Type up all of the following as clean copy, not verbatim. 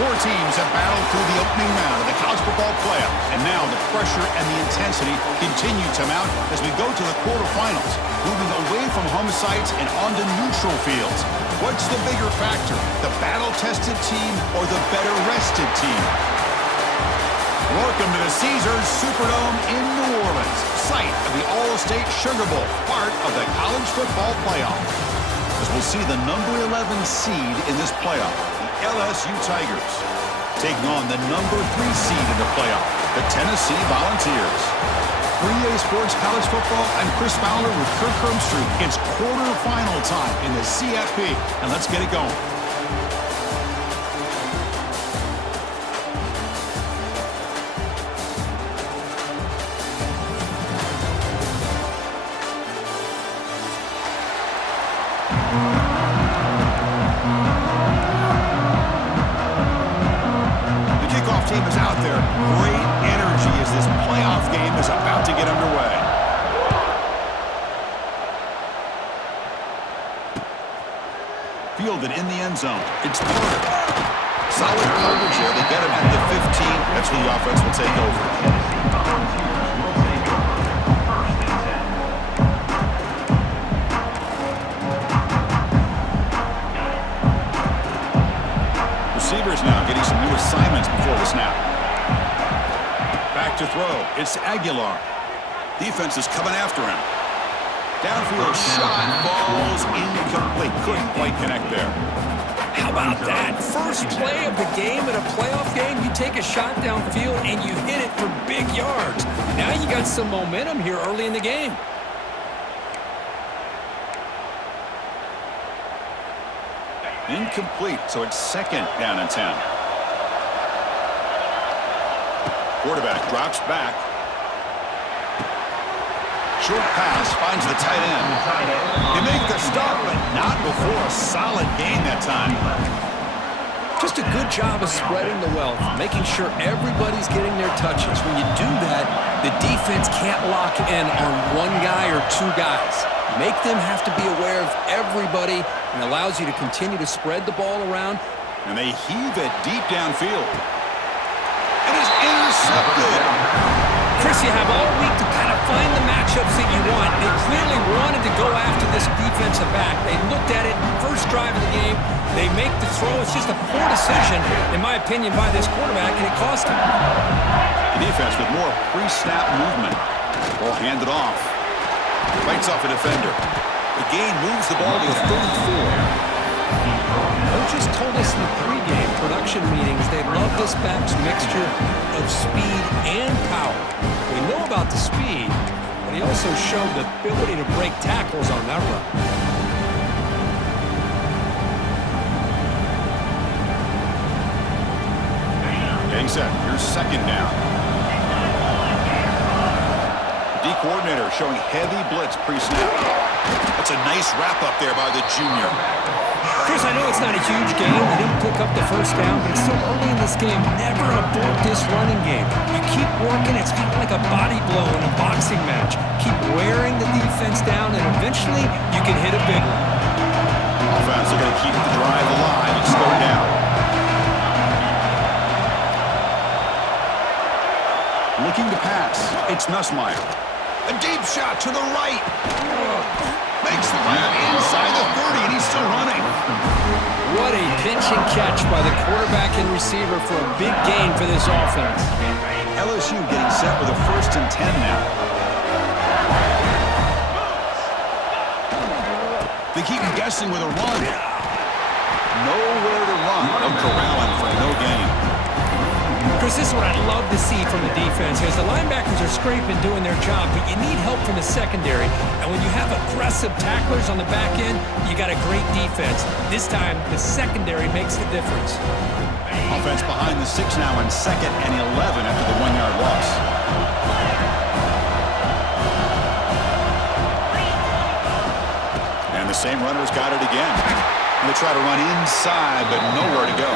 Four teams have battled through the opening round of the college football playoff, and now the pressure and the intensity continue to mount as we go to the quarterfinals, moving away from home sites and onto neutral fields. What's the bigger factor, the battle-tested team or the better-rested team? Welcome to the Caesars Superdome in New Orleans, site of the All-State Sugar Bowl, part of the college football playoff. As we'll see the number 11 seed in this playoff, the LSU Tigers, taking on the number 3 seed in the playoff, the Tennessee Volunteers. 3A Sports College Football, I'm Chris Fowler with Kirk Herbstreit. It's quarterfinal time in the CFP, and let's get it going. Team is out there. Great energy as this playoff game is about to get underway. Fielded in the end zone. It's Porter. Solid coverage here. They get him at the 15. That's where the offense will take over. Receivers now getting some new assignments before the snap. Back to throw. It's Aguilar. Defense is coming after him. Downfield shot falls incomplete. Couldn't quite connect there. How about that? First play of the game in a playoff game, you take a shot downfield and you hit it for big yards. Now you got some momentum here early in the game. Incomplete, so it's second down and 10. Quarterback drops back. Short pass finds the tight end. They make the stop, but not before a solid gain that time. Just a good job of spreading the wealth, making sure everybody's getting their touches. When you do that, the defense can't lock in on one guy or two guys. Make them have to be aware of everybody and allows you to continue to spread the ball around. And they heave it deep downfield. It is intercepted. Chris, you have all week to kind of find the matchups that you want. They clearly wanted to go after this defensive back. They looked at it first drive of the game. They make the throw. It's just a poor decision, in my opinion, by this quarterback, and it cost him. The defense with more pre-snap movement. Ball handed off. Fights off a defender. The gain moves the ball to a 34. Coaches told us in the pregame production meetings they love this back's mixture of speed and power. We know about the speed, but he also showed the ability to break tackles on that run. Getting set. Here's second down. The D coordinator showing heavy blitz pre-snap. That's a nice wrap-up there by the junior. Chris, I know it's not a huge game. They didn't pick up the first down, but it's so early in this game. Never abort this running game. You keep working. It's kind of like a body blow in a boxing match. Keep wearing the defense down, and eventually you can hit a big one. Offense are going to keep the drive alive and slow down. Looking to pass. It's Nussmeier. A deep shot to the right. Makes the grab inside the 30, and he's still running. What a pitch and catch by the quarterback and receiver for a big gain for this offense. LSU getting set with a 1st and 10 now. They keep him guessing with a run. Nowhere to run. No corralling for no gain. Chris, this is what I'd love to see from the defense. As the linebackers are scraping, doing their job, but you need help from the secondary. And when you have aggressive tacklers on the back end, you got a great defense. This time, the secondary makes the difference. Offense behind the 6 now on 2nd and 11 after the 1-yard loss. And the same runner's got it again. And they try to run inside, but nowhere to go.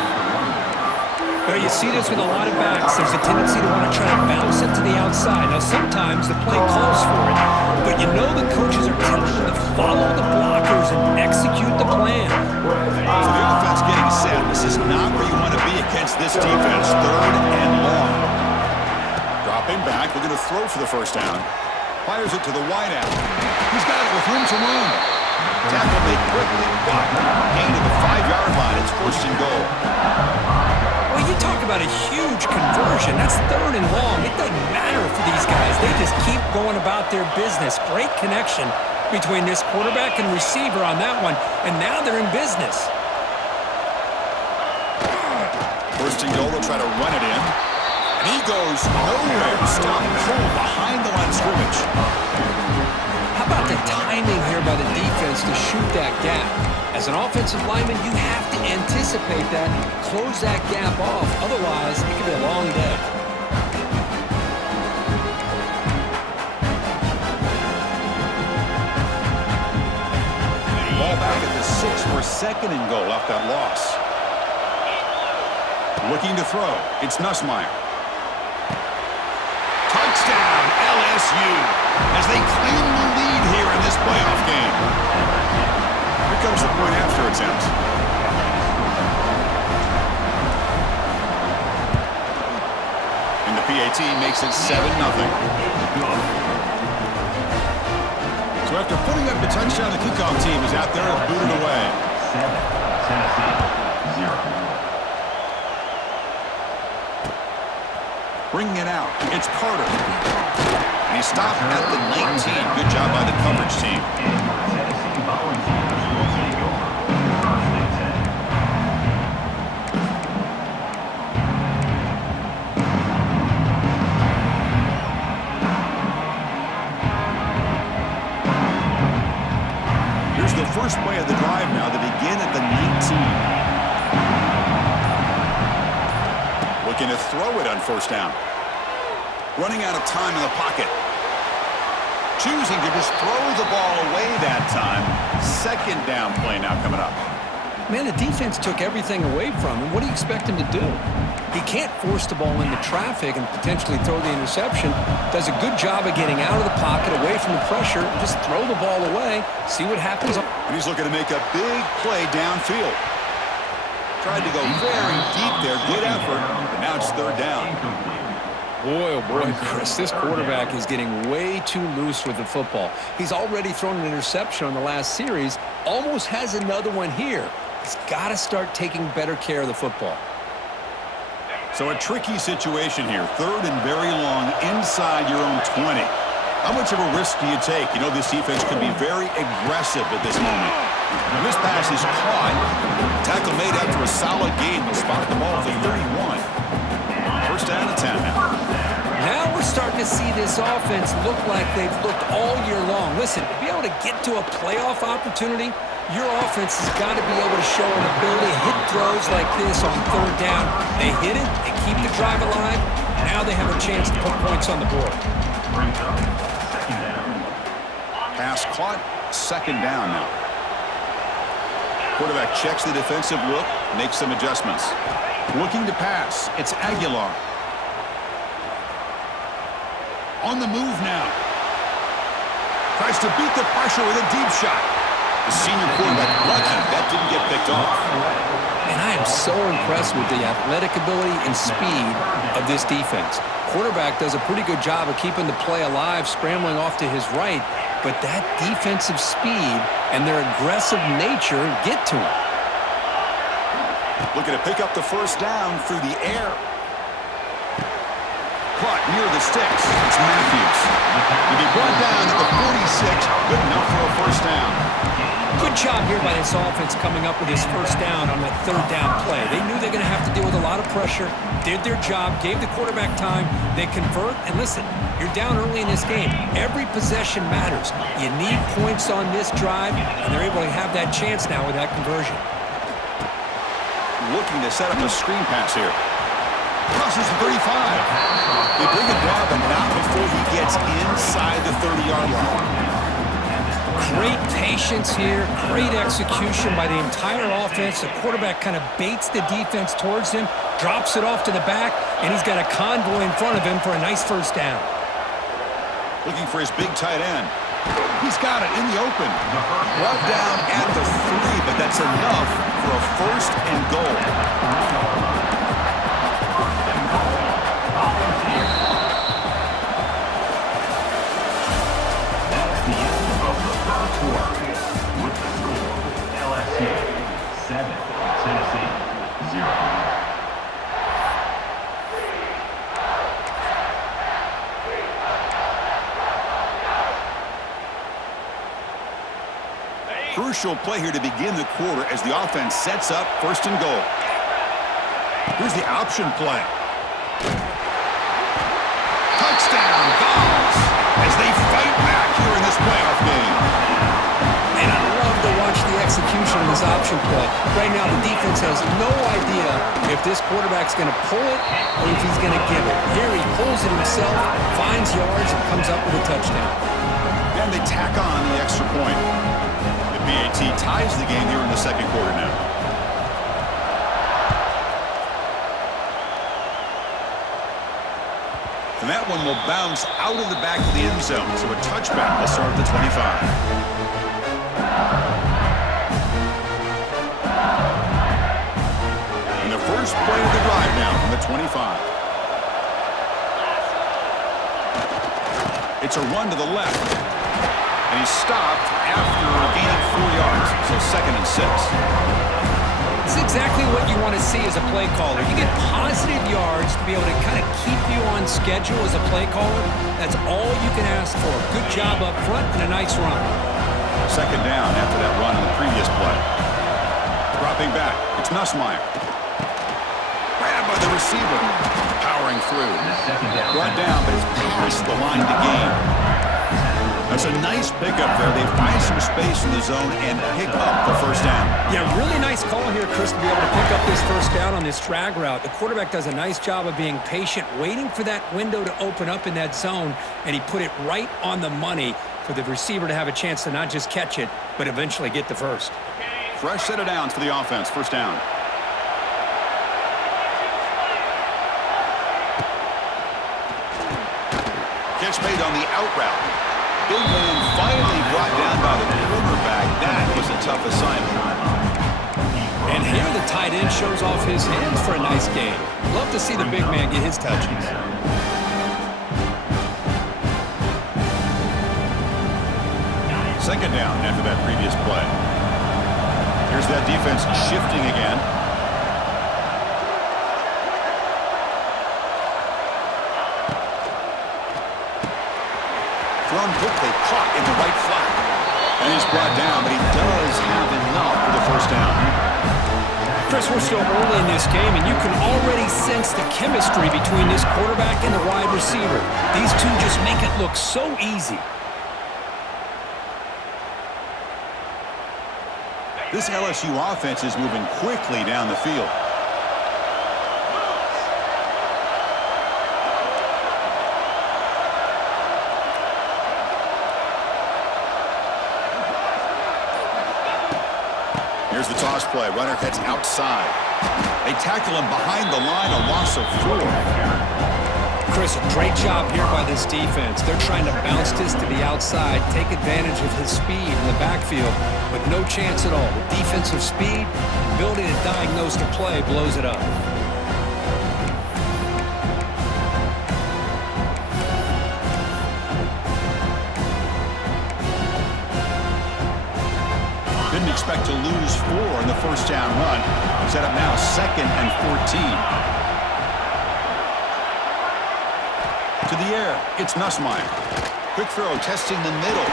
Well, you see this with a lot of backs. There's a tendency to want to try to bounce it to the outside. Now, sometimes the play calls for it, but you know the coaches are telling them to follow the blockers and execute the plan. So the offense getting set. This is not where you want to be at against this defense. 3rd and long. Dropping back, looking to throw for the first down. Fires it to the wideout. He's got it with room to run. Tackle made quickly, but gain to the 5-yard line. It's 1st and goal. Well, you talk about a huge conversion. That's 3rd and long. It doesn't matter for these guys. They just keep going about their business. Great connection between this quarterback and receiver on that one, and now they're in business. 1st and goal, they'll try to run it in. And he goes nowhere. Stopped cold behind the line of scrimmage. How about the timing here by the defense to shoot that gap? As an offensive lineman, you have to anticipate that, close that gap off. Otherwise, it could be a long day. Ball back at the 6 for 2nd and goal off that loss. Looking to throw. It's Nussmeier. Touchdown, LSU, as they claim the lead here in this playoff game. Here comes the point after attempt. And the PAT makes it 7-0. So after putting up the touchdown, the kickoff team is out there and booted away. 7, Tennessee, 0. Bringing it out, it's Carter. And he stopped at the 19. Good job by the coverage team. Here's the first play of the drive now. They begin at the 19. Looking to throw it on 1st down. Running out of time in the pocket. Choosing to just throw the ball away that time. 2nd down play now coming up. Man, the defense took everything away from him. What do you expect him to do? He can't force the ball into traffic and potentially throw the interception. Does a good job of getting out of the pocket, away from the pressure, and just throw the ball away, see what happens. And he's looking to make a big play downfield. Tried to go very deep there. Good effort, but now it's 3rd down. Boy, oh boy, Chris, this quarterback is getting way too loose with the football. He's already thrown an interception on the last series, almost has another one here. He's got to start taking better care of the football. So a tricky situation here. 3rd and very long inside your own 20. How much of a risk do you take? You know this defense could be very aggressive at this moment. And this pass is caught. Tackle made after a solid game. They'll spot the ball at the 31. 1st down and 10 now. Now we're starting to see this offense look like they've looked all year long. Listen, to be able to get to a playoff opportunity, your offense has got to be able to show an ability to hit throws like this on 3rd down. They hit it, they keep the drive alive. Now they have a chance to put points on the board. Pass caught, 2nd down now. Quarterback checks the defensive look, makes some adjustments. Looking to pass, it's Aguilar. On the move now. Tries to beat the pressure with a deep shot. The senior quarterback lucky that didn't get picked off. And I am so impressed with the athletic ability and speed of this defense. Quarterback does a pretty good job of keeping the play alive, scrambling off to his right, but that defensive speed and their aggressive nature get to him. Looking to pick up the 1st down through the air. Caught near the sticks. It's Matthews. He'll be brought down at the 46. Good enough for a 1st down. Good job here by this offense coming up with his 1st down on that 3rd down play. They knew they're going to have to deal with a lot of pressure, did their job, gave the quarterback time. They convert, and listen, you're down early in this game. Every possession matters. You need points on this drive, and they're able to have that chance now with that conversion. Looking to set up a screen pass here. Crosses the 35. They bring it down, but not before he gets inside the 30-yard line. Great patience here, great execution by the entire offense. The quarterback kind of baits the defense towards him, drops it off to the back, and he's got a convoy in front of him for a nice 1st down. Looking for his big tight end. He's got it in the open. Brought down at the 3, but that's enough for a 1st and goal. 7, Tennessee 0. Crucial play here to begin the quarter as the offense sets up 1st and goal. Here's the option play. Touchdown, Vols, as they fight back here in this playoff game. And I love to watch the execution of this option play. Right now, the defense has no idea if this quarterback's going to pull it or if he's going to give it. Here he pulls it himself, finds yards, and comes up with a touchdown. And they tack on the extra point. BAT ties the game here in the 2nd quarter now. And that one will bounce out of the back of the end zone. So a touchback will start at the 25. And the first play of the drive now from the 25. It's a run to the left. And he's stopped after gaining 4 yards, so 2nd and 6. It's exactly what you want to see as a play caller. You get positive yards to be able to kind of keep you on schedule as a play caller. That's all you can ask for. Good job up front and a nice run. 2nd down after that run in the previous play. Dropping back, it's Nussmeier. Grabbed by the receiver. Powering through. Brought down, but it's past the line to gain. That's a nice pickup there. They find some space in the zone and pick up the 1st down. Yeah, really nice call here, Chris, to be able to pick up this 1st down on this drag route. The quarterback does a nice job of being patient, waiting for that window to open up in that zone, and he put it right on the money for the receiver to have a chance to not just catch it, but eventually get the 1st. Fresh set of downs for the offense. 1st down. Catch made on the out route. Big man finally brought down by the quarterback. That was a tough assignment. And here the tight end shows off his hands for a nice game. Love to see the big man get his touches. 2nd down after that previous play. Here's that defense shifting again. Thrown quickly, caught in the right flat. And he's brought down, but he does have enough for the 1st down. Chris, we're still early in this game, and you can already sense the chemistry between this quarterback and the wide receiver. These two just make it look so easy. This LSU offense is moving quickly down the field. Here's the toss play. Runner heads outside. They tackle him behind the line, a loss of 4. Chris, a great job here by this defense. They're trying to bounce this to the outside, take advantage of his speed in the backfield, but no chance at all. The defensive speed, ability to diagnose the play, blows it up. Didn't expect to lose 4 in the 1st down run. Set up now 2nd and 14. To the air, it's Nussmeier. Quick throw, testing the middle.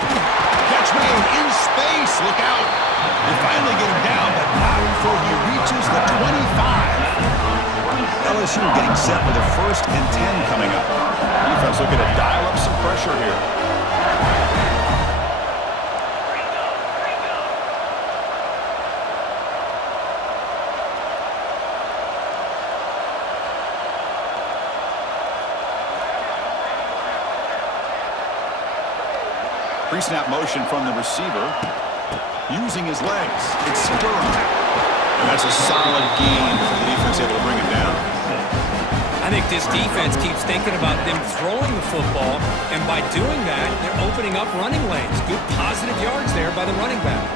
Catch made in space, look out. They finally get him down, but not before he reaches the 25. LSU getting set with a 1st and 10 coming up. Defense looking to dial up some pressure here. Pre-snap motion from the receiver. Using his legs. It's Sturm. And that's a solid gain for the defense able to bring him down. I think this defense keeps thinking about them throwing the football, and by doing that, they're opening up running lanes. Good positive yards there by the running back.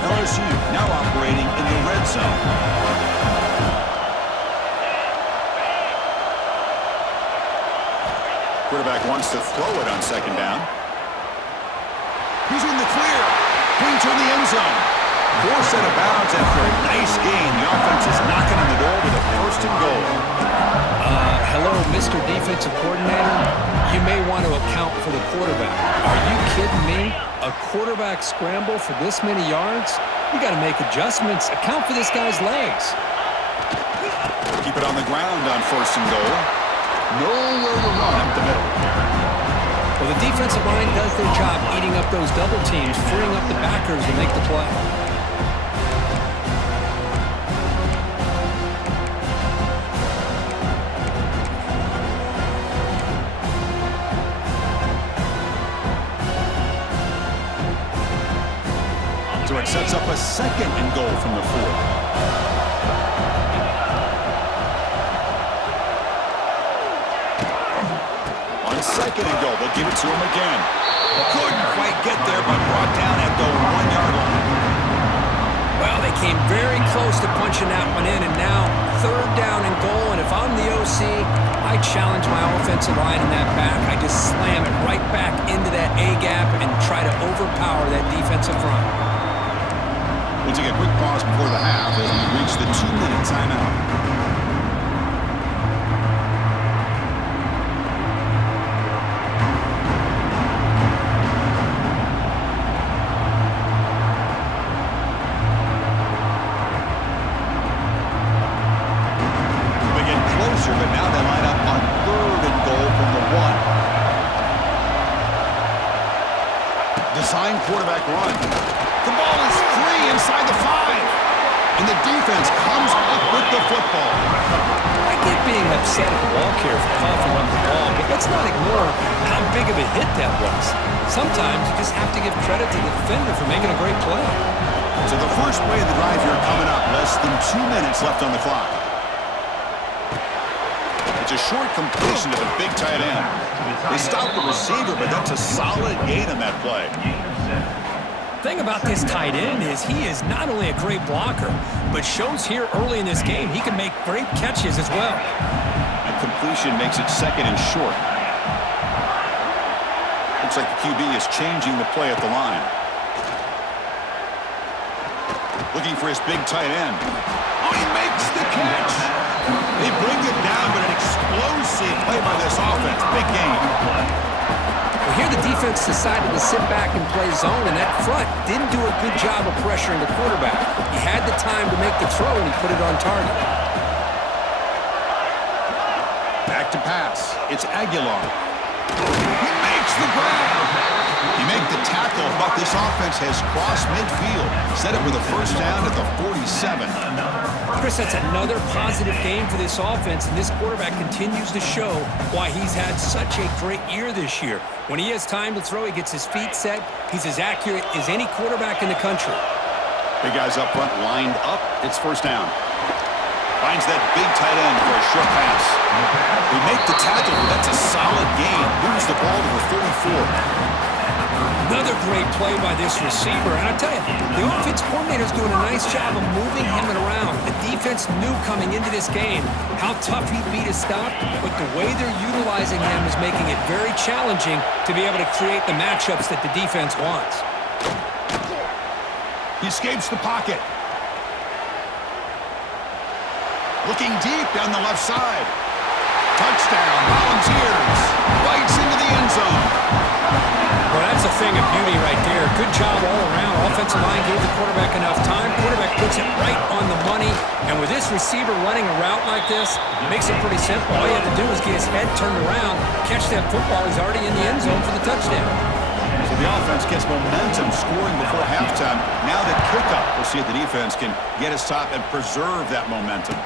LSU now operating in the red zone. Quarterback wants to throw it on second down. He's in the clear. Brings her in the end zone. Forced out of bounds after a nice gain. The offense is knocking on the door with a first and goal. Hello, Mr. Defensive Coordinator. You may want to account for the quarterback. Are you kidding me? A quarterback scramble for this many yards? You got to make adjustments. Account for this guy's legs. Keep it on the ground on first and goal. Nowhere to run up the middle. Well, the defensive line does their job eating up those double teams, freeing up the backers to make the play. So it sets up a second and goal from the 4. On second and goal, they'll give it to him again. Couldn't quite get there, but brought down at the 1-yard line. Well, they came very close to punching that one in, and now third down and goal. And if I'm the OC, I challenge my offensive line in that back. I just slam it right back into that A-gap and try to overpower that defensive front. We'll take a quick pause before the half as we reach the 2-minute timeout. They get closer, but now they line up on third and goal from the 1. Design quarterback run. The ball is free inside the 5. And the defense comes up with the football. I get being upset at the ball carrier for coughing up the ball, but let's not ignore how big of a hit that was. Sometimes you just have to give credit to the defender for making a great play. So the first play of the drive here coming up. Less than 2 minutes left on the clock. It's a short completion to the big tight end. They stopped the receiver, but that's a solid gain on that play. The thing about this tight end is he is not only a great blocker, but shows here early in this game he can make great catches as well. And completion makes it second and short. Looks like the QB is changing the play at the line. Looking for his big tight end. Oh, he makes the catch. They bring it down, but an explosive play by this offense. Big game. Well, here the defense decided to sit back and play zone, and that front didn't do a good job of pressuring the quarterback. He had the time to make the throw, and he put it on target. Back to pass. It's Aguilar. He makes the grab. He made the tackle, but this offense has crossed midfield. Set up with a first down at the 47. Chris, that's another positive game for this offense, and this quarterback continues to show why he's had such a great year this year. When he has time to throw, he gets his feet set. He's as accurate as any quarterback in the country. Big guys up front lined up. It's first down. Finds that big tight end for a short pass. We make the tackle, but that's a solid gain. Moves the ball to the 34. Another great play by this receiver. And I tell you, the offense coordinator is doing a nice job of moving him around. The defense knew coming into this game how tough he'd be to stop, but the way they're utilizing him is making it very challenging to be able to create the matchups that the defense wants. He escapes the pocket. Looking deep down the left side. Touchdown, Volunteers. Bites into the end zone. Well, that's a thing of beauty right there. Good job all around. Offensive line gave the quarterback enough time. Quarterback puts it right on the money. And with this receiver running a route like this, it makes it pretty simple. All you have to do is get his head turned around, catch that football. He's already in the end zone for the touchdown. So the offense gets momentum, scoring before halftime. Now the kickoff. We'll see if the defense can get a stop and preserve that momentum.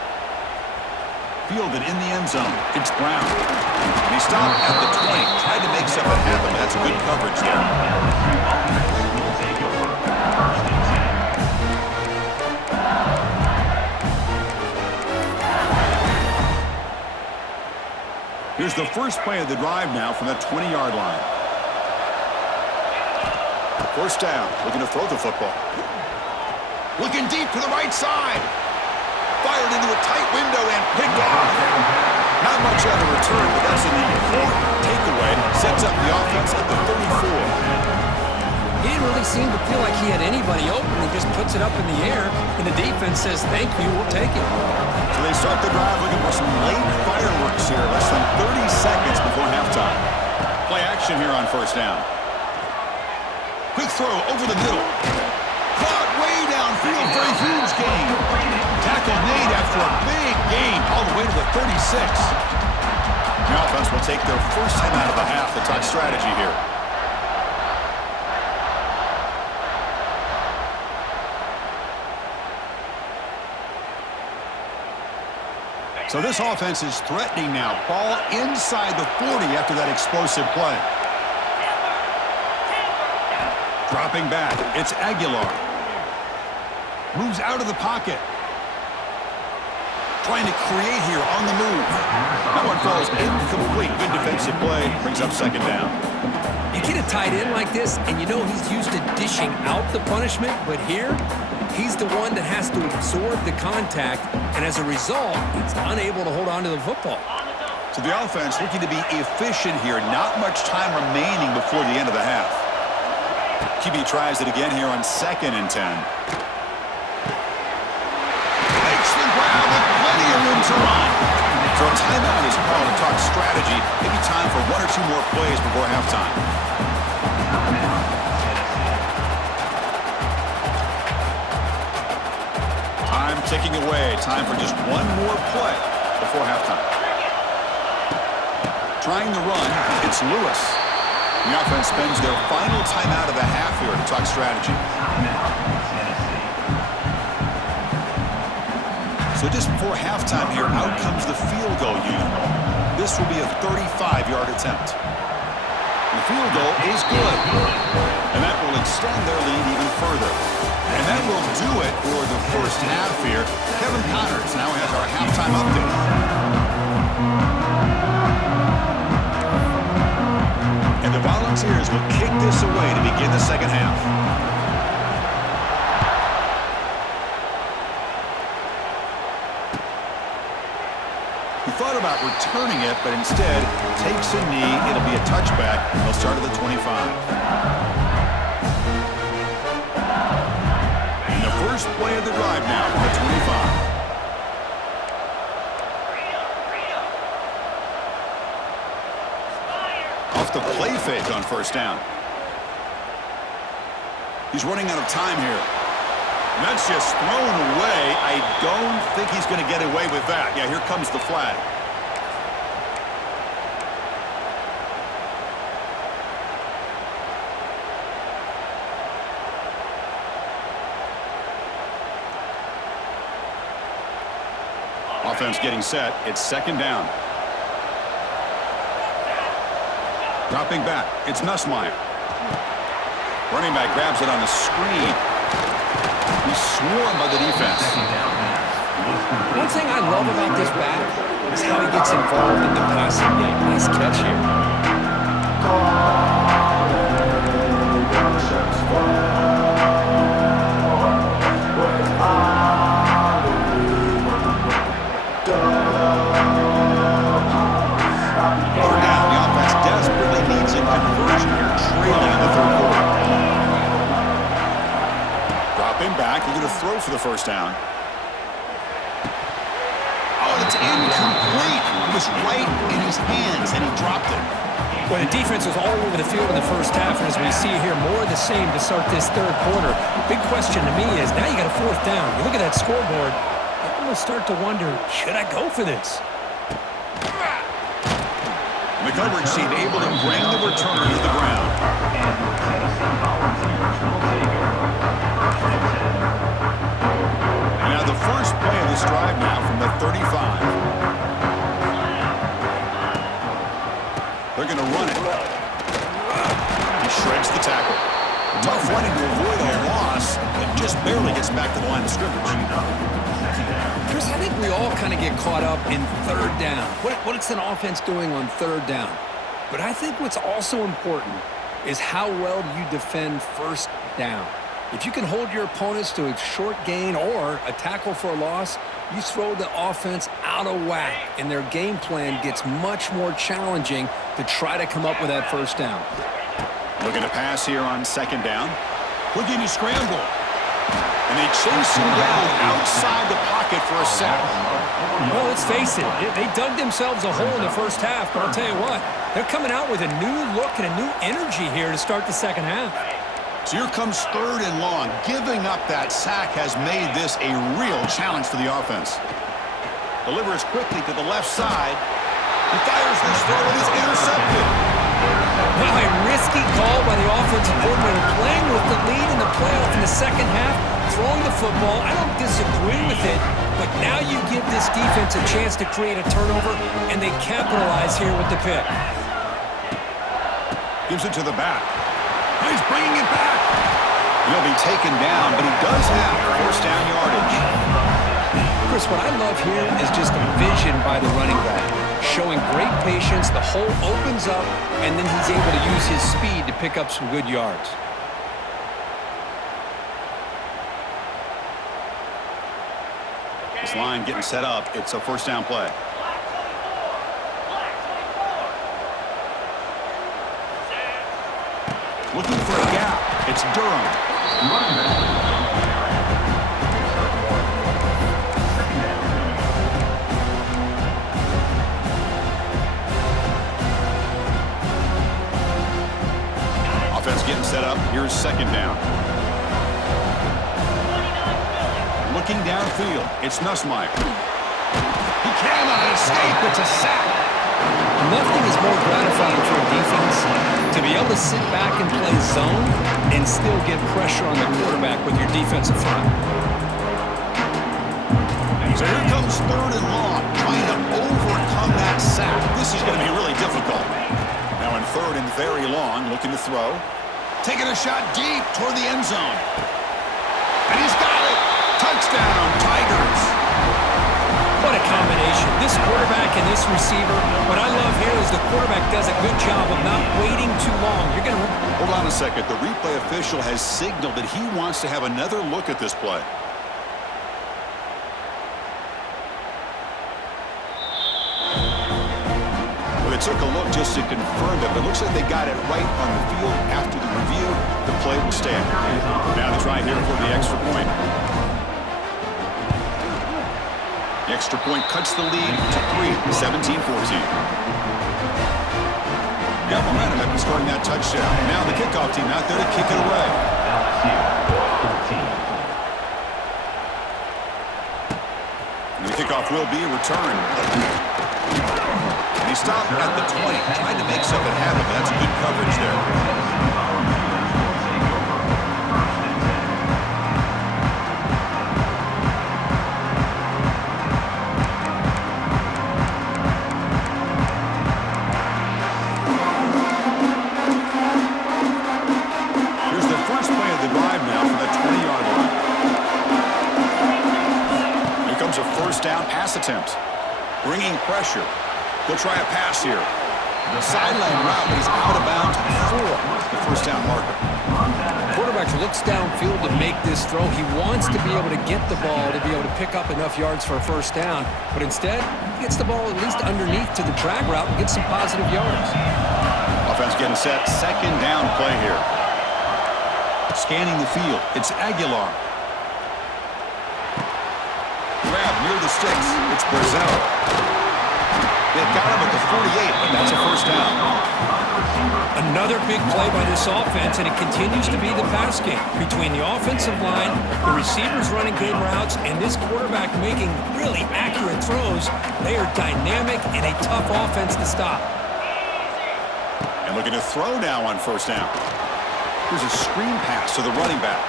Fielded in the end zone. It's Brown. And he stopped at the 20. Tried to make something happen. That's good coverage there. Here's the first play of the drive now from the 20-yard line. First down. Looking to throw the football. Looking deep to the right side. Fired into a tight window and picked off. Not much on the return, but that's an important takeaway seem to feel like he had anybody open. He just puts it up in the air, and the defense says, thank you, we'll take it. So they start the drive looking for some late fireworks here, less than 30 seconds before halftime. Play action here on first down. Quick throw over the middle. Caught way downfield for a huge gain. Tackle made after a big gain all the way to the 36. The offense will take their first time out of the half to talk strategy here. So this offense is threatening now. Ball inside the 40 after that explosive play. Dropping back, it's Aguilar. Moves out of the pocket. Trying to create here on the move. That one falls incomplete. Good defensive play. Brings up second down. You get a tight end like this, and you know he's used to dishing out the punishment, but here, he's the one that has to absorb the contact, and as a result, he's unable to hold on to the football. So the offense looking to be efficient here. Not much time remaining before the end of the half. QB tries it again here on 2nd and 10. Makes the grab with plenty of room to run. So a timeout is called to talk strategy. Maybe time for 1 or 2 more plays before halftime. Time ticking away. Time for just 1 more play before halftime. Trying the run, it's Lewis. The offense spends their final timeout of the half here to talk strategy. So just before halftime here, out comes the field goal unit. This will be a 35-yard attempt. The field goal is good. And that will extend their lead even further. And that will do it for the first half here. Kevin Connors now has our halftime update. And the Volunteers will kick this away to begin the second half. He thought about returning it, but instead takes a knee. It'll be a touchback. They'll start at the 25. And the first play of the drive now from the 25. Off the play fake on first down. He's running out of time here. And that's just thrown away. I don't think he's going to get away with that. Yeah, here comes the flag. Offense getting set. It's second down. Dropping back. It's Nussmeier. Running back grabs it on the screen. He's swarmed by the defense. One thing I love about this back is how he gets involved in the passing game. Nice catch Now, the offense desperately needs a conversion here, trailing in the third quarter. Dropping back, he's going to throw for the first down. Oh, it's incomplete. It was right in his hands, and he dropped it. Well, the defense was all over the field in the first half, and as we see here, more of the same to start this third quarter. Big question to me is, now you got a fourth down. You look at that scoreboard, you almost start to wonder, should I go for this? The coverage team able to bring the returner to the ground. And now the first play of this drive now from the 35. They're going to run it. He shreds the tackle. Tough running to avoid a loss, and just barely gets back to the line of scrimmage. Chris, I think we all kind of get caught up in third down. What's an offense doing on third down? But I think what's also important is how well you defend first down. If you can hold your opponents to a short gain or a tackle for a loss, you throw the offense out of whack, and their game plan gets much more challenging to try to come up with that first down. Looking to pass here on second down. Looking to scramble. And they chase him down outside the pocket for a sack. Well, let's face it, they dug themselves a hole in the first half, but I'll tell you what, they're coming out with a new look and a new energy here to start the second half. So here comes 3rd and long. Giving up that sack has made this a real challenge for the offense. Delivers quickly to the left side. He fires this throw and it's intercepted. Wow, a risky call by the offensive coordinator, playing with the lead in the playoff in the second half, throwing the football. I don't disagree with it, but now you give this defense a chance to create a turnover, and they capitalize here with the pick. Gives it to the back. He's bringing it back. He'll be taken down, but he does have first down yardage. Chris, what I love here is just the vision by the running back. Showing great patience, the hole opens up, and then he's able to use his speed to pick up some good yards. This line getting set up. It's a first down play. Looking for a gap. It's Durham. Offense getting set up. Here's second down. Looking downfield. It's Nussmeier. He cannot escape. It's a sack. Nothing is more gratifying for a defense to be able to sit back and play zone and still get pressure on the quarterback with your defensive front. So here comes 3rd and long, trying to overcome that sack. This is going to be really difficult. Now in 3rd and very long, looking to throw. Taking a shot deep toward the end zone. And he's got it. Touchdown, Tigers. What a combination. This quarterback and this receiver. What I love here is the quarterback does a good job of not waiting too long. You're going to... Hold on a second. The replay official has signaled that he wants to have another look at this play. Well, they took a look just to confirm it, but it looks like they got it right on the field. After the review, the play will stand. Now to try here for the extra point. The extra point cuts the lead to 3, 17-14. Got momentum after scoring that touchdown. Now the kickoff team out there to kick it away. And the kickoff will be a return. And he stopped at the 20, trying to make something happen, but that's good coverage there. Down pass attempt. Bringing pressure. He'll try a pass here. Sideline route, but he's out of bounds before the first down marker. Quarterback looks downfield to make this throw. He wants to be able to get the ball to be able to pick up enough yards for a first down, but instead, he gets the ball at least underneath to the drag route and gets some positive yards. Offense getting set. Second down play here. Scanning the field. It's Aguilar. Grab near the sticks. It's Brazil. They've got him at the 48, but that's a first down. Another big play by this offense, and it continues to be the pass game between the offensive line, the receivers running good routes, and this quarterback making really accurate throws. They are dynamic and a tough offense to stop. And looking to throw now on first down. Here's a screen pass to the running back.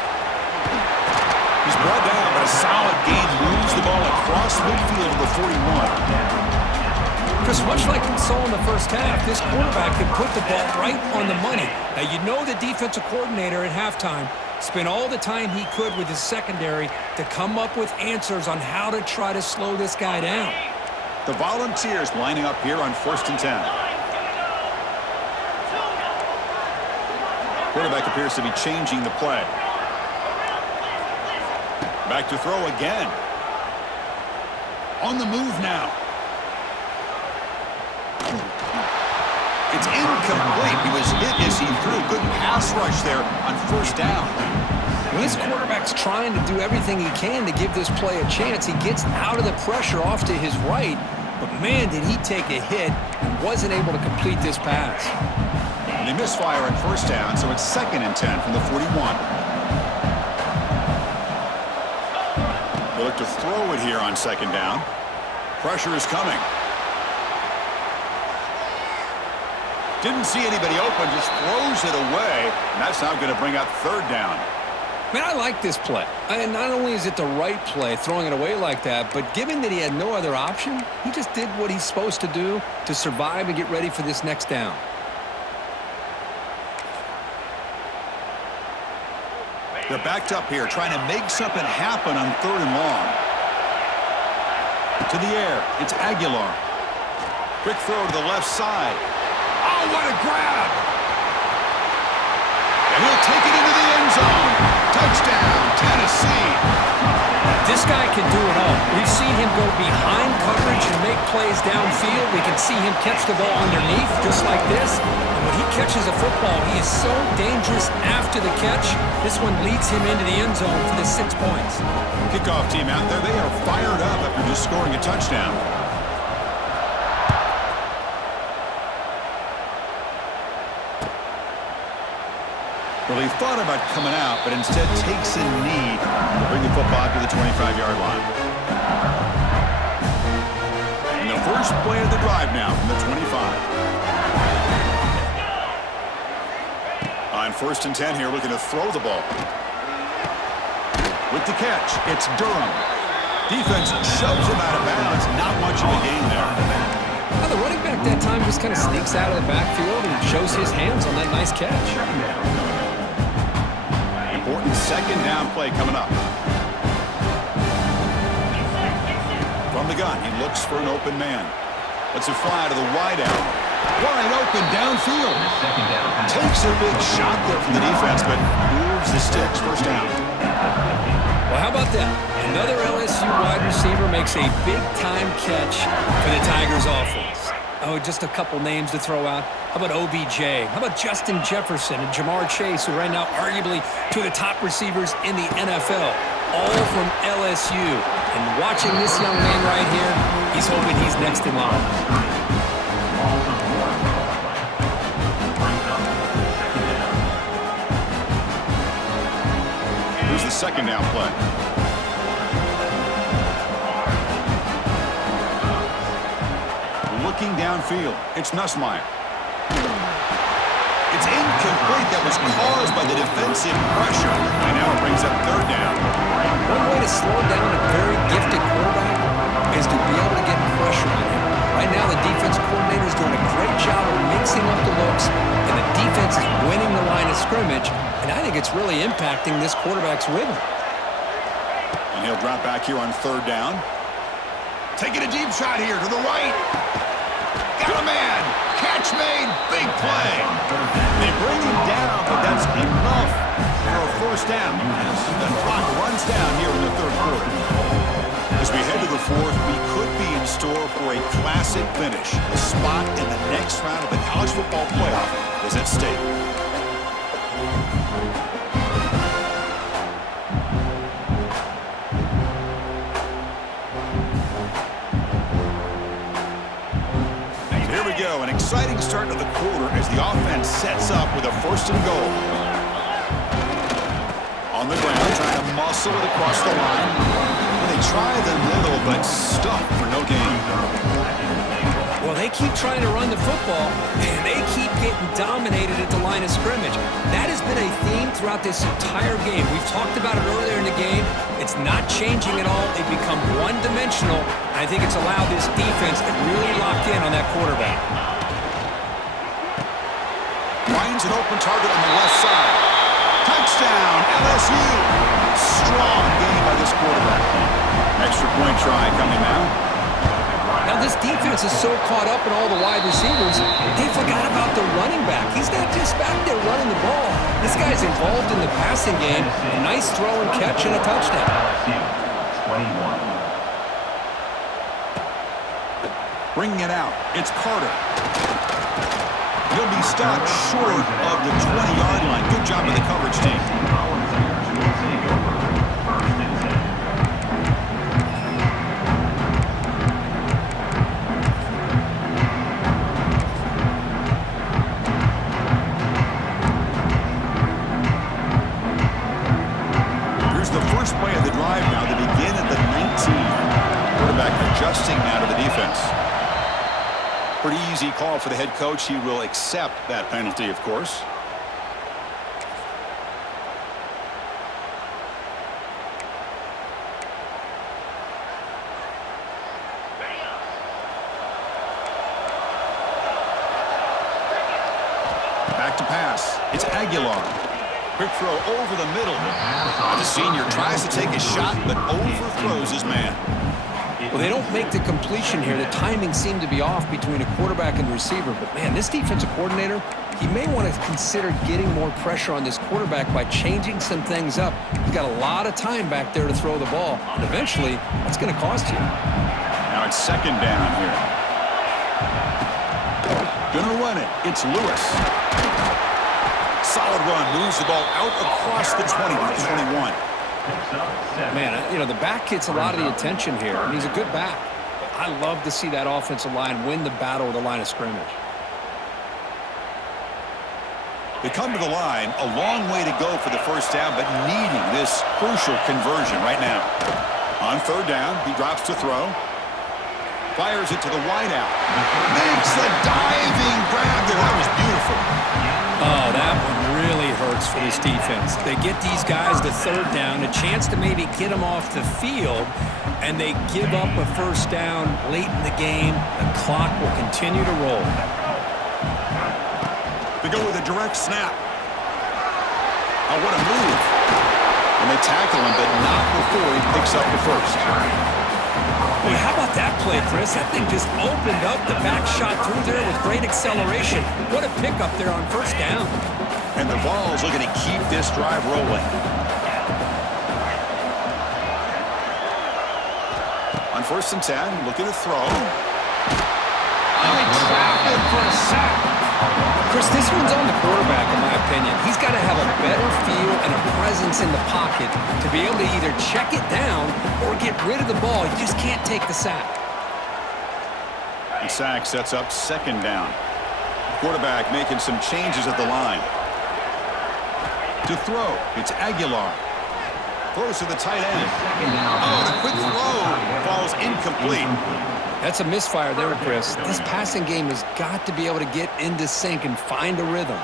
He's brought down, but a solid gain moves the ball across midfield to the 41. Chris, much like we saw in the first half, this quarterback can put the ball right on the money. Now, you know the defensive coordinator at halftime spent all the time he could with his secondary to come up with answers on how to try to slow this guy down. The Volunteers lining up here on 1st and 10. Quarterback appears to be changing the play. Back to throw again. On the move now. It's incomplete. He was hit as he threw. Good pass rush there on first down. When this quarterback's trying to do everything he can to give this play a chance, he gets out of the pressure off to his right, but man, did he take a hit and wasn't able to complete this pass. And they misfire on first down, so it's 2nd and 10 from the 41. They look to throw it here on 2nd down. Pressure is coming. Didn't see anybody open, just throws it away, and that's now going to bring up 3rd down. Man, I like this play. And not only is it the right play, throwing it away like that, but given that he had no other option, he just did what he's supposed to do to survive and get ready for this next down. They're backed up here, trying to make something happen on 3rd and long. To the air, it's Aguilar. Quick throw to the left side. Oh, what a grab! And he'll take it into the end zone. Touchdown, Tennessee. This guy can do it all. We've seen him go behind coverage and make plays downfield. We can see him catch the ball underneath, just like this. And when he catches a football, he is so dangerous after the catch. This one leads him into the end zone for the 6 points. Kickoff team out there, they are fired up after just scoring a touchdown. Well, he thought about coming out, but instead takes a knee to bring the football to the 25-yard line. And the first play of the drive now from the 25. On 1st and 10 here, looking to throw the ball. With the catch, it's Durham. Defense shoves him out of bounds. Not much of a gain there. Well, the running back that time just kind of sneaks out of the backfield and shows his hands on that nice catch. Important 2nd down play coming up. From the gun, he looks for an open man. Lets it fly to the wideout. Wide open downfield. Takes a big shot there from the defense, but moves the sticks. First down. Well, how about that? Another LSU wide receiver makes a big-time catch for the Tigers offense. Oh, just a couple names to throw out. How about OBJ? How about Justin Jefferson and Jamar Chase, who right now arguably two of the top receivers in the NFL, all from LSU. And watching this young man right here, he's hoping he's next in line. Here's the 2nd down play. Looking downfield, it's Nussmeier. It's incomplete. That was caused by the defensive pressure. And now it brings up 3rd down. One way to slow down a very gifted quarterback is to be able to get pressure on him. Right now, the defense coordinator is doing a great job of mixing up the looks, and the defense is winning the line of scrimmage, and I think it's really impacting this quarterback's rhythm. And he'll drop back here on 3rd down. Taking a deep shot here to the right. Got a man. Catch made. Big play. They bring him down, but that's enough for a first down. As the clock runs down here in the 3rd quarter. As we head to the 4th, we could be in store for a classic finish. A spot in the next round of the college football playoff is at stake. Here we go, an exciting start to the quarter as the offense sets up with a 1st and goal. On the ground, trying to muscle it across the line. And they try the middle, but stop for no gain. Well, they keep trying to run the football, and they keep getting dominated at the line of scrimmage. That has been a theme throughout this entire game. We've talked about it earlier in the game. It's not changing at all. They've become one-dimensional. I think it's allowed this defense to really lock in on that quarterback. Finds an open target on the left side. Touchdown, LSU. Strong game by this quarterback. Extra point try coming now. Now, this defense is so caught up in all the wide receivers, they forgot about the running back. He's not just back there running the ball. This guy's involved in the passing game. A nice throw and catch and a touchdown. 21. Bringing it out, it's Carter. He stopped short of the 20-yard line. Good job of the coverage team. Here's the first play of the drive now. They begin at the 19. Quarterback adjusting now to the defense. Pretty easy call for the head coach. He will accept that penalty, of course. Back to pass. It's Aguilar. Quick throw over the middle. The senior tries to take a shot, but overthrows his man. Well, they don't make the completion here. The timing seemed to be off between a quarterback and the receiver. But, man, this defensive coordinator, he may want to consider getting more pressure on this quarterback by changing some things up. He's got a lot of time back there to throw the ball. And eventually, that's going to cost you. Now it's second down here. Gonna run it. It's Lewis. Solid run. Moves the ball out across the 20 to the 21. Man, you know, the back gets a lot of the attention here, and he's a good back. But I love to see that offensive line win the battle of the line of scrimmage. They come to the line, a long way to go for the first down, but needing this crucial conversion right now. On third down, he drops to throw. Fires it to the wideout. Makes the diving grab there. That was beautiful. Oh, that one really hurts for this defense. They get these guys to third down, a chance to maybe get them off the field, and they give up a first down late in the game. The clock will continue to roll. They go with a direct snap. Oh, what a move. And they tackle him, but not before he picks up the first. Boy, how about that play, Chris? That thing just opened up the back shot through there with great acceleration. What a pickup there on first down. And the Vols looking to keep this drive rolling. On first and 10, looking to throw. Oh, he trapped him for a sack. Chris, this one's on the quarterback, in my opinion. He's got to have a better feel and a presence in the pocket to be able to either check it down or get rid of the ball. You just can't take the sack. The sack sets up second down. Quarterback making some changes at the line. To throw, it's Aguilar. Throws to the tight end. Oh, the quick throw falls incomplete. That's a misfire there, Chris. This passing game has got to be able to get into sync and find a rhythm.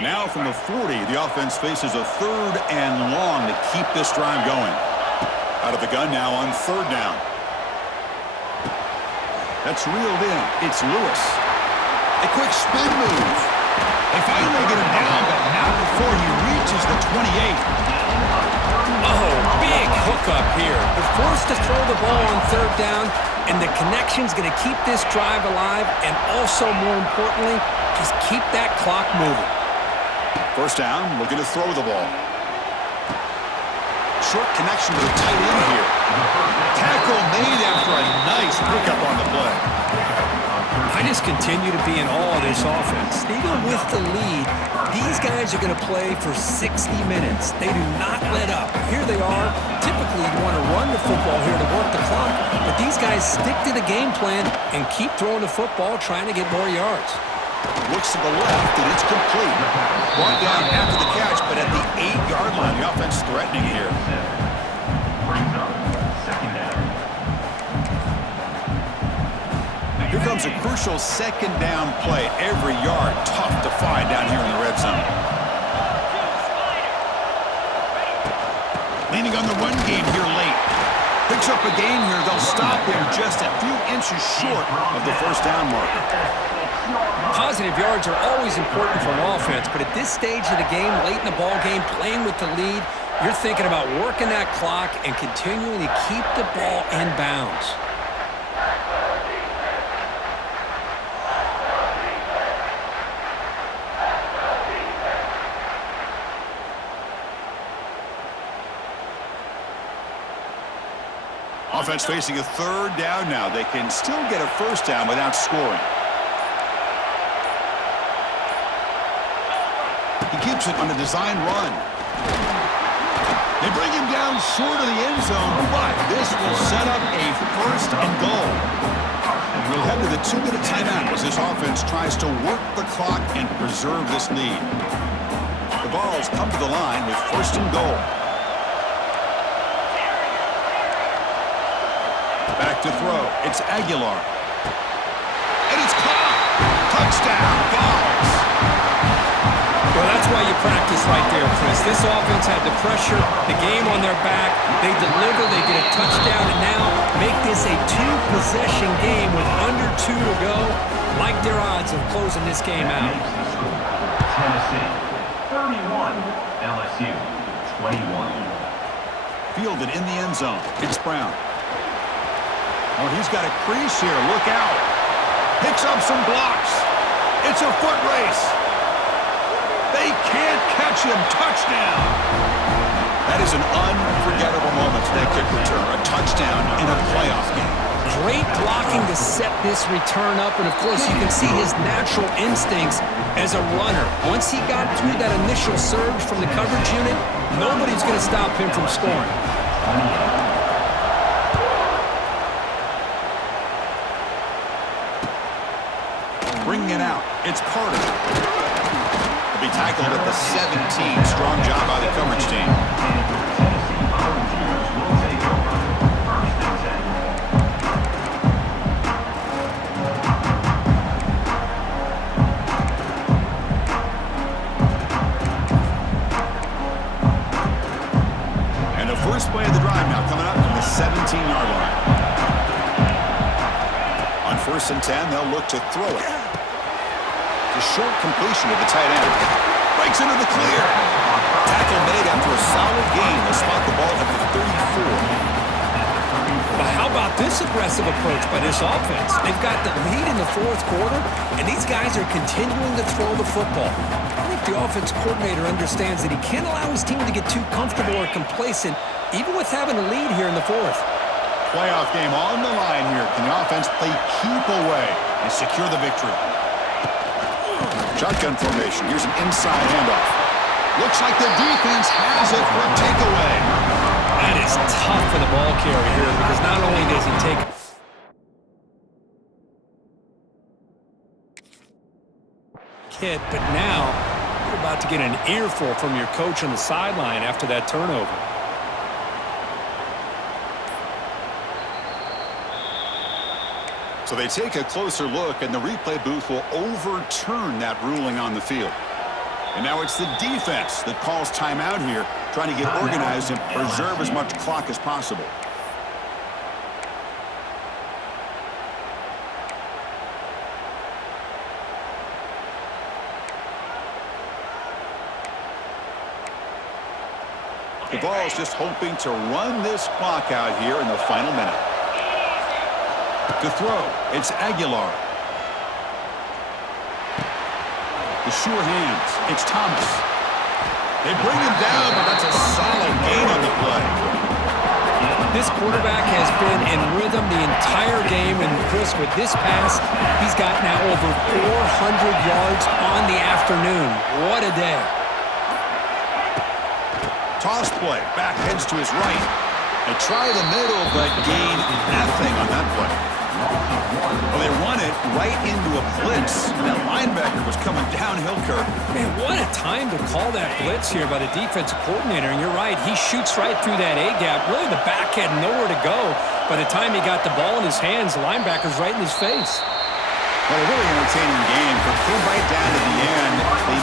Now from the 40, the offense faces a third and long to keep this drive going. Out of the gun now on third down. That's reeled in. It's Lewis. A quick spin move. They finally get him down, but not before he reaches the 28. Oh, big hookup here. They're forced to throw the ball on third down, and the connection's going to keep this drive alive, and also, more importantly, just keep that clock moving. First down, looking to throw the ball. Short connection to the tight end here. Tackle made after a nice pickup on the play. I just continue to be in awe of this offense. Even with the lead, these guys are going to play for 60 minutes. They do not let up. Here they are. Typically, you want to run the football here to work the clock, but these guys stick to the game plan and keep throwing the football, trying to get more yards. Looks to the left, and it's complete. Brought down after the catch, but at the 8-yard line, the offense threatening here. Here comes a crucial second down play. Every yard tough to find down here in the red zone. Leaning on the run game here late. Picks up a gain here. They'll stop him just a few inches short of the first down marker. Positive yards are always important for an offense, but at this stage of the game, late in the ball game, playing with the lead, you're thinking about working that clock and continuing to keep the ball in bounds. Offense facing a third down now. They can still get a first down without scoring. He keeps it on a design run. They bring him down short of the end zone, but this will set up a first and goal. And we'll head to the 2-minute timeout as this offense tries to work the clock and preserve this lead. The Vols come to the line with first and goal. Back to throw. It's Aguilar. And it's caught. Touchdown, Vols. Well, that's why you practice right there, Chris. This offense had the pressure, the game on their back. They deliver, they get a touchdown, and now make this a two-possession game with under 2 to go. Like their odds of closing this game out. Tennessee, 31. LSU, 21. Fielded in the end zone. It's Brown. Oh, he's got a crease here. Look out. Picks up some blocks. It's a foot race. They can't catch him. Touchdown. That is an unforgettable moment to that kick return. A touchdown in a playoff game. Great blocking to set this return up, and of course you can see his natural instincts as a runner. Once he got through that initial surge from the coverage unit, nobody's going to stop him from scoring. Bringing it out. It's Carter. He'll be tackled at the 17. Strong job by the coverage team. And the first play of the drive now coming up from the 17-yard line. On 1st and 10, they'll look to throw it. The short completion to the tight end. Breaks into the clear. Tackle made after a solid gain. They'll spot the ball at the 34. But how about this aggressive approach by this offense? They've got the lead in the 4th quarter, and these guys are continuing to throw the football. I think the offense coordinator understands that he can't allow his team to get too comfortable or complacent, even with having a lead here in the 4th. Playoff game on the line here. Can the offense play keep away and secure the victory? Shotgun formation. Here's an inside handoff. Looks like the defense has it for a takeaway. That is tough for the ball carrier here because not only does he take hit, but now you're about to get an earful from your coach on the sideline after that turnover. So they take a closer look, and the replay booth will overturn that ruling on the field. And now it's the defense that calls timeout here, trying to get organized and preserve as much clock as possible. The Vols just hoping to run this clock out here in the final minute. To throw, it's Aguilar. The sure hands, it's Thomas. They bring him down, but that's a solid gain on the play. This quarterback has been in rhythm the entire game, and Chris, with this pass, he's got now over 400 yards on the afternoon. What a day. Toss play, back heads to his right. They try the middle, but gain nothing on that play. Well, they run it right into a blitz. That linebacker was coming downhill, Kirk. Man, what a time to call that blitz here by the defensive coordinator. And you're right, he shoots right through that A-gap. Really, the back had nowhere to go. By the time he got the ball in his hands, the linebacker's right in his face. Well, a really entertaining game. Came right down to the end. They